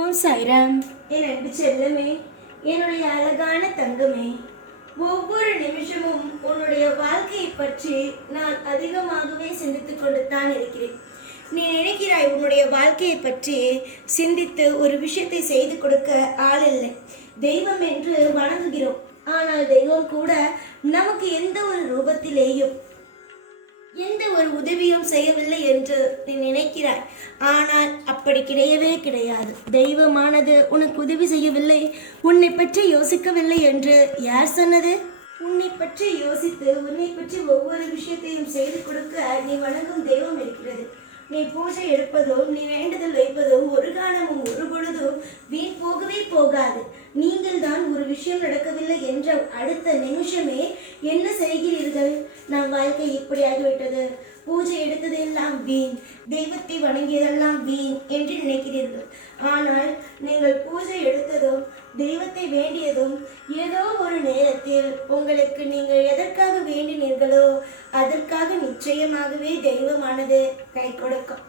ஓம் சாய்ராம். என் அன்பு செல்லமே, என்னுடைய அழகான தங்கமே, ஒவ்வொரு நிமிஷமும் உன்னுடைய வாழ்க்கையை பற்றி நான் அதிகமாகவே சிந்தித்துக் கொண்டு தான் இருக்கிறேன். நீ நினைக்கிறாய் உன்னுடைய வாழ்க்கையை பற்றி சிந்தித்து ஒரு விஷயத்தை செய்து கொடுக்க ஆள் இல்லை. தெய்வம் என்று வணங்குகிறோம். ஆனால் தெய்வம் கூட நமக்கு எந்த ஒரு ரூபத்திலேயும் எந்த ஒரு உதவியும் செய்யவில்லை என்று நீ நினைக்கிறாய். ஆனால் அப்படி கிடையவே கிடையாது. தெய்வமானது உனக்கு உதவி செய்யவில்லை, உன்னை பற்றி யோசிக்கவில்லை என்று யார் சொன்னது? உன்னை பற்றி யோசித்து உன்னை பற்றி ஒவ்வொரு விஷயத்தையும் செய்து கொடுக்க நீ வணங்கும் தெய்வம் இருக்கிறது. நீ பூஜை எடுப்பதும் நீ வேண்டுதல் வைப்பதும் ஒரு காலமும் ஒரு பொழுதும் வீண் போகவே போகாது. நீங்கள் தான் ஒரு விஷயம் நடக்கவில்லை என்ற அடுத்த நிமிஷமே என்ன செய்கிறீர்கள்? நம் வாழ்க்கை இப்படி ஆகிவிட்டது, பூஜை எடுத்ததெல்லாம் வீண், தெய்வத்தை வணங்கியதெல்லாம் வீண் என்று நினைக்கிறீர்கள். ஆனால் நீங்கள் பூஜை எடுத்ததும் தெய்வத்தை வேண்டியதும் ஏதோ ஒரு நேரத்தில் உங்களுக்கு நீங்கள் எதற்காக வேண்டினீர்களோ அதற்காக நிச்சயமாகவே தெய்வமானது கை கொடுக்கும்.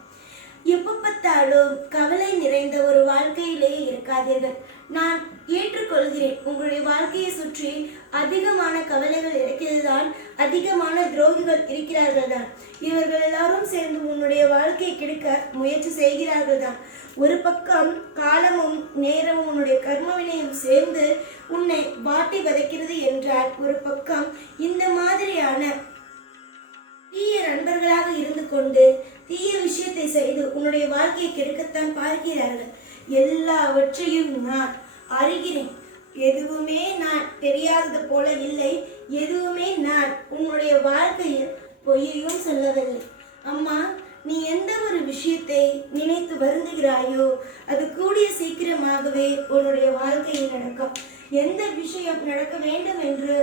எப்ப பார்த்தாலும் கவலை நிறைந்த ஒரு வாழ்க்கையிலேயே இருக்காதீர்கள். நான் ஏற்றுக்கொள்கிறேன், உங்களுடைய வாழ்க்கையை சுற்றி அதிகமான கவலைகள் இருக்கிறது தான், அதிகமான துரோகிகள் இருக்கிறார்கள் தான். இவர்கள் எல்லாரும் சேர்ந்து உன்னுடைய வாழ்க்கையை கெடுக்க முயற்சி செய்கிறார்கள் தான். ஒரு பக்கம் காலமும் நேரமும் உன்னுடைய கர்மவினையும் சேர்ந்து உன்னை வாட்டி வதைக்கிறது என்றால், ஒரு பக்கம் இந்த மாதிரியான தீய நண்பர்களாக இருந்து கொண்டு தீய விஷயத்தை செய்து உன்னுடைய வாழ்க்கையை கெடுக்கத்தான் பார்க்கிறார்கள். எல்லாவற்றையும் நான் அறிகிறேன். எதுவுமே நான் தெரியாதது போல இல்லை, எதுவுமே நான் உன்னுடைய வாழ்க்கையில் பொய்யையும் சொல்லவில்லை. அம்மா, நீ எந்த ஒரு விஷயத்தை நினைத்து வருந்துகிறாயோ அது கூடிய சீக்கிரமாகவே உன்னுடைய வாழ்க்கையில் நடக்கும். எந்த விஷயம் நடக்க வேண்டும் என்று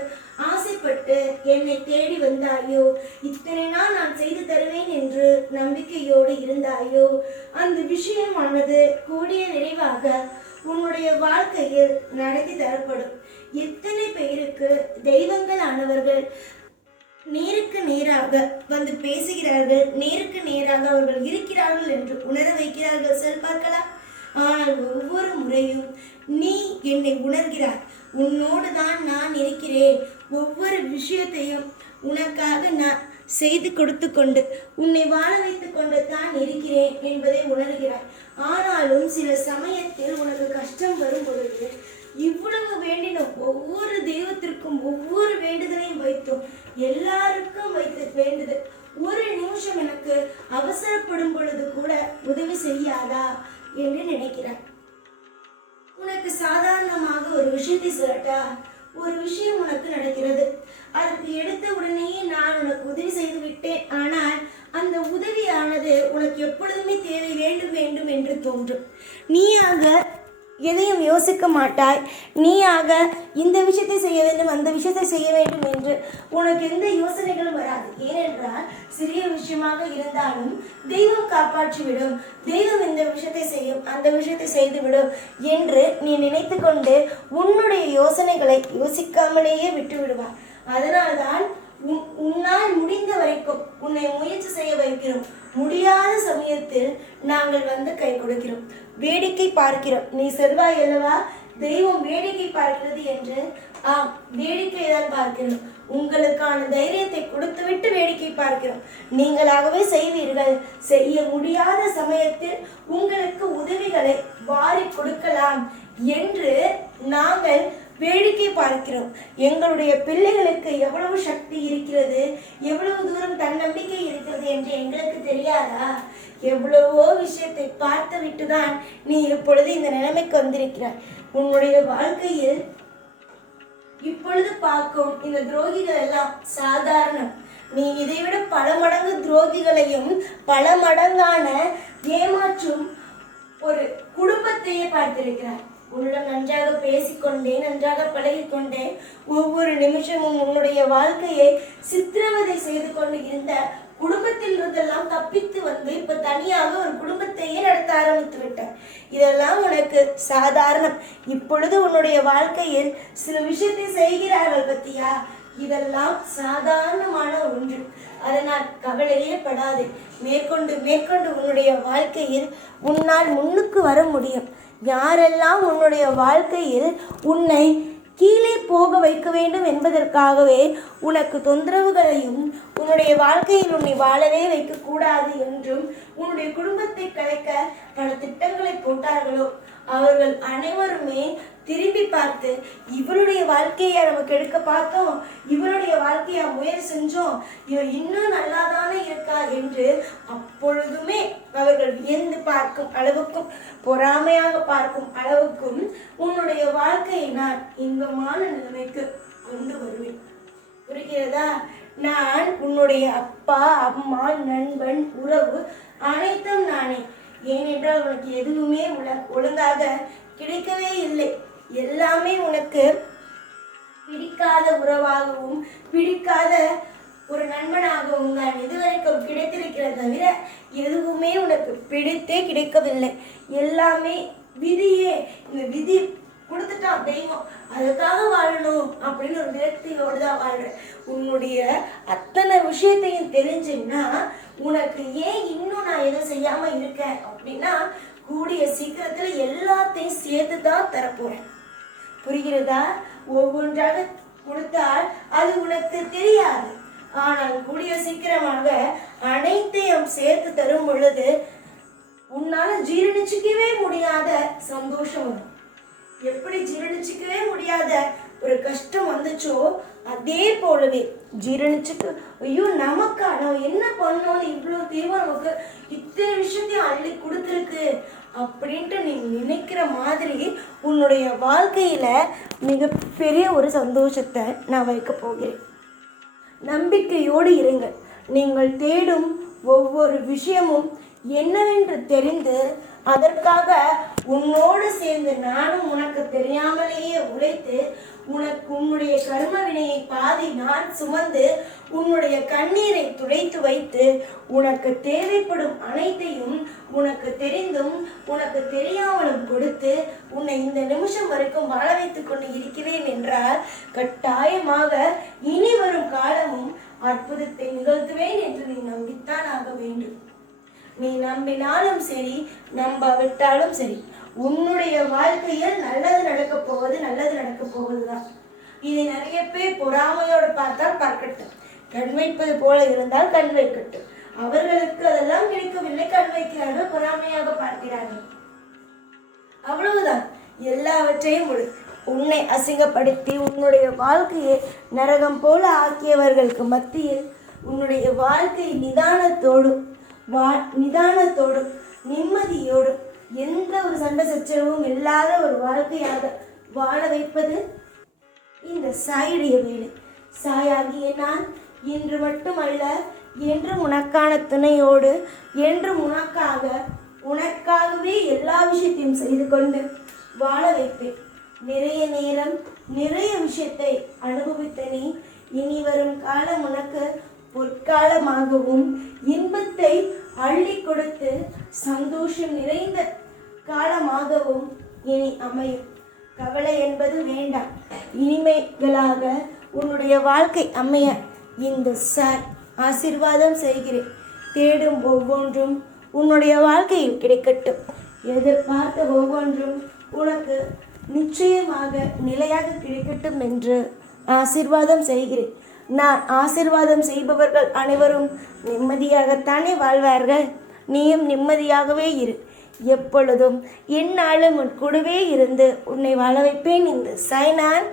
ஆசைப்பட்டு என்னை தேடி வந்தாயோ, இத்தனை நாள் நான் செய்து தருவேன் என்று நம்பிக்கையோடு இருந்தாயோ, அந்த விஷயமானது கூடிய விரைவாக உன்னுடைய வாழ்க்கையில் நடத்தி தரப்படும். எத்தனை பேருக்கு தெய்வங்கள் ஆனவர்கள் நேருக்கு நேராக வந்து பேசுகிறார்கள், நேருக்கு நேராக அவர்கள் இருக்கிறார்கள் என்று உணர வைக்கிறார்கள், செல் பார்க்கலாம். ஆனால் ஒவ்வொரு முறையும் நீ என்னை உணர்கிறாய், உன்னோடு தான் நான் இருக்கிறேன், ஒவ்வொரு விஷயத்தையும் உனக்காக நான் செய்து கொடுத்து கொண்டு உன்னை வாழ வைத்து கொண்டு தான் இருக்கிறேன் என்பதை உணர்கிறாய். ஆனாலும் சில சமயத்தில் உனக்கு கஷ்டம் வரும் பொழுது இவ்வளவு வேண்டினோம், ஒவ்வொரு தெய்வத்திற்கும் ஒவ்வொரு வேண்டுதலையும் வைத்தோம், எல்லாருக்கும் வைத்து வேண்டுதல், ஒரு நிமிஷம் எனக்கு அவசரப்படும் பொழுது கூட உதவி செய்யாதா என்று நினைக்கிறார். உனக்கு சாதாரணமாக ஒரு விஷயத்தை சொல்லட்டா? ஒரு விஷயம் உனக்கு நடக்கிறது, அதற்கு எடுத்த உடனேயே நான் உனக்கு உதவி செய்து விட்டேன். ஆனால் அந்த உதவியானது உனக்கு எப்பொழுதுமே தேவை, வேண்டும் வேண்டும் என்று தோன்றும். நீயாக எதையும் யோசிக்க மாட்டாய். நீயாக இந்த விஷயத்தை செய்ய வேண்டும், அந்த விஷயத்தை செய்ய வேண்டும் என்று உனக்கு எந்த யோசனைகளும் வராது. ஏனென்றால் சிறிய விஷயமாக இருந்தாலும் தெய்வம் காப்பாற்றிவிடும், தெய்வம் இந்த விஷயத்தை செய்யும், அந்த விஷயத்தை செய்துவிடும் என்று நீ நினைத்து கொண்டு உன்னுடைய யோசனைகளை யோசிக்காமலேயே விட்டு விடுவார். அதனால்தான் உன்னால் முடிந்த வரைக்கும் உன்னை முயற்சி செய்ய வைக்கிறோம். முடியாத சமயத்தில் நாங்கள் வந்து கை கொடுக்கிறோம், வேடிக்கை பார்க்கிறோம். நீ செல்வாய் அல்லவா, தெய்வம் வேடிக்கை பார்க்கிறது என்று. ஆம், வேடிக்கை தான் பார்க்கிறோம். உங்களுக்கான தைரியத்தை கொடுத்துவிட்டு வேடிக்கை பார்க்கிறோம். நீங்களாகவே செய்வீர்கள். செய்ய முடியாத சமயத்தில் உங்களுக்கு உதவிகளை வாரி கொடுக்கலாம் என்று நாங்கள் வேடிக்கை பார்க்கிறோம். எங்களுடைய பிள்ளைகளுக்கு எவ்வளவு சக்தி இருக்கிறது, எவ்வளவு தூரம் தன்னம்பிக்கை இருக்கிறது என்று எங்களுக்கு தெரியாதா? எவ்வளவோ விஷயத்தை பார்த்து விட்டுதான் நீ இப்பொழுது இந்த நிலைமைக்கு வந்திருக்கிறாய். உன்னுடைய வாழ்க்கையில் இப்பொழுது பார்க்கும் இந்த துரோகிகள் எல்லாம் சாதாரணம். நீ இதைவிட பல மடங்கு துரோகிகளையும் பல மடங்கான ஏமாற்றும் ஒரு குடும்பத்தையே பார்த்திருக்கிறாய். உன்னிடம் நன்றாக பேசிக்கொண்டே, நன்றாக பழகிக்கொண்டே, ஒவ்வொரு நிமிஷமும் உன்னுடைய வாழ்க்கையை சித்திரவதை செய்து கொண்டு இருந்த குடும்பத்தில் இருந்தெல்லாம் தப்பித்து வந்து இப்ப தனியாக ஒரு குடும்பத்தையே நடத்த ஆரம்பித்து விட்டார். இதெல்லாம் உனக்கு சாதாரணம். இப்பொழுது உன்னுடைய வாழ்க்கையில் சில விஷயத்தை செய்கிறார்கள் பத்தியா? இதெல்லாம் சாதாரணமான ஒன்று. அதனால் கவலையே படாதே. மேற்கொண்டு மேற்கொண்டு உன்னுடைய வாழ்க்கையில் உன்னால் முன்னுக்கு வர முடியும். யாரெல்லாம் உன்னுடைய வாழ்க்கையில் உன்னை கீழே போக வைக்க வேண்டும் என்பதற்காகவே உனக்கு தொந்தரவுகளையும் உன்னுடைய வாழ்க்கையில் உன்னை வாழவே வைக்கக்கூடாது என்றும் உன்னுடைய குடும்பத்தை கலைக்க பல திட்டங்களை போட்டார்களோ அவர்கள் அனைவருமே திரும்பி பார்த்து இவளுடைய வாழ்க்கையை நமக்கு எடுக்க பார்த்தோம், இவளுடைய வாழ்க்கையை முயற்சி செஞ்சோம், இவ இன்னும் நல்லாதானே இருக்கா என்று அப்பொழுதுமே அவர்கள் வியந்து பார்க்கும் அளவுக்கும் பொறாமையாக பார்க்கும் அளவுக்கும் உன்னுடைய வாழ்க்கையை நான் இன்பமான நிலைமைக்கு கொண்டு வருவேன். புரிகிறதா? நான் உன்னுடைய அப்பா, அம்மா, நண்பன், உறவு அனைத்தும் நானே. ஏனென்றால் உனக்கு எதுவுமே ஒழுங்காக கிடைக்கவே இல்லை. எல்லாமே உனக்கு பிடிக்காத உறவாகவும் பிடிக்காத ஒரு நண்பனாகவும் தான் இதுவரைக்கும் கிடைத்திருக்கிறது தவிர எதுவுமே உனக்கு பிடித்தே கிடைக்கவில்லை. எல்லாமே விதியே. இந்த விதி கொடுத்துட்டான் தெய்வம், அதுக்காக வாழணும் அப்படின்னு ஒரு விரக்தியோடு தான் வாழ்றேன். உன்னுடைய அத்தனை விஷயத்தையும் தெரிஞ்சுன்னா உனக்கு ஏன் இன்னும் நான் எதுவும் செய்யாம இருக்கேன் அப்படின்னா கூடிய சீக்கிரத்துல எல்லாத்தையும் சேர்த்து தான் தரப்போறேன். புரிகிறதா? ஒவ்வொன்றாக கொடுத்தால் அது உனக்கு தெரியாது. ஆனால் கூடிய சீக்கிரமாக அனைத்தையும் சேர்த்து தரும் பொழுது உன்னால ஜீரணிச்சுக்கவே முடியாத சந்தோஷம் வரும். எப்படி ஜீரணிச்சுக்கவே முடியாத ஒரு கஷ்டம் வந்துச்சோ அதே போலவே ஜீரணிச்சுக்கு ஐயோ நமக்கா நம்ம என்ன பண்ணோம்னு இவ்வளவு தீவிரம் நமக்கு இத்தனை விஷயத்தையும் அள்ளி கொடுத்துருக்கு அப்படின்ட்டு நீ நினைக்கிற மாதிரி உன்னுடைய வாழ்க்கையில மிகப்பெரிய ஒரு சந்தோஷத்தை நான் வைக்க போகிறேன். நம்பிக்கையோடு இருங்கள். நீங்கள் தேடும் ஒவ்வொரு விஷயமும் என்னவென்று தெரிந்து அதற்காக உன்னோடு சேர்ந்து நானும் உனக்கு தெரியாமலேயே உழைத்து உன்னுடைய கர்ம வினையை பாதி நான் சுமந்து உன்னுடைய கண்ணீரை துடைத்து வைத்து உனக்கு தேவைப்படும் அனைத்தையும் உனக்கு தெரிந்தும் உனக்கு தெரியாமலும் கொடுத்து உன்னை இந்த நிமிஷம் வரைக்கும் வாழ வைத்துக் கொண்டு இருக்கிறேன் என்றால் கட்டாயமாக இனி வரும் காலமும் அற்புதத்தை நிகழ்த்துவேன் என்று நீ நம்பித்தான் ஆக வேண்டும். நீ நம்பினாலும் சரி, நம்பாவிட்டாலும் சரி, உன்னுடைய வாழ்க்கையில் நல்லது நடக்க போவது நல்லது நடக்க போவதுதான். இதை நிறைய பேர் பொறாமையோடு பார்த்தால் பார்க்கட்டும், கண் வைப்பது போல இருந்தால் கண் வைக்கட்டும். அவர்களுக்கு அதெல்லாம் கிடைக்கவில்லை, கண் வைக்கிறார்கள், பொறாமையாக பார்க்கிறார்கள். அவ்வளவுதான். எல்லாவற்றையும் உன்னை அசிங்கப்படுத்தி உன்னுடைய வாழ்க்கையை நரகம் போல ஆக்கியவர்களுக்கு மத்தியில் உன்னுடைய வாழ்க்கை நிதானத்தோடும் நிம்மதியோடும் எந்த ஒரு சண்டை சச்சரவும் இல்லாத ஒரு வாழ்க்கையாக வாழ வைப்பது இந்த சாயுடைய வேலை. சாயாகிய நான் இன்று மட்டுமல்ல என்றும் உனக்கான துணையோடு என்றும் உனக்காகவே எல்லா விஷயத்தையும் செய்து கொண்டு வாழ வைப்பேன். நிறைய நேரம் நிறைய விஷயத்தை அனுபவித்த நீ இனி வரும் காலம் உனக்கு பொற்காலமாகவும் இன்பத்தை அள்ளி கொடுத்து சந்தோஷம் நிறைந்த காலமாகவும் இனி அமையும். கவலை என்பது வேண்டாம். இனிமைகளாக உன்னுடைய வாழ்க்கை அமைய இந்த ஆசீர்வாதம் செய்கிறேன். தேடும் ஒவ்வொன்றும் உன்னுடைய வாழ்க்கையில் கிடைக்கட்டும். எதிர்பார்த்த ஒவ்வொன்றும் உனக்கு நிச்சயமாக நிலையாக கிடைக்கட்டும் என்று ஆசீர்வாதம் செய்கிறேன். நான் ஆசீர்வாதம் செய்பவர்கள் அனைவரும் நிம்மதியாகத்தானே வாழ்வார்கள். நீயும் நிம்மதியாகவே இரு. எப்பொழுதும் என்னாலும் உன் கூடவே இருந்து உன்னை வாழ வைப்பேன். இந்த சாய்நான்.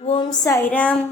ஓம் சாய்ராம்.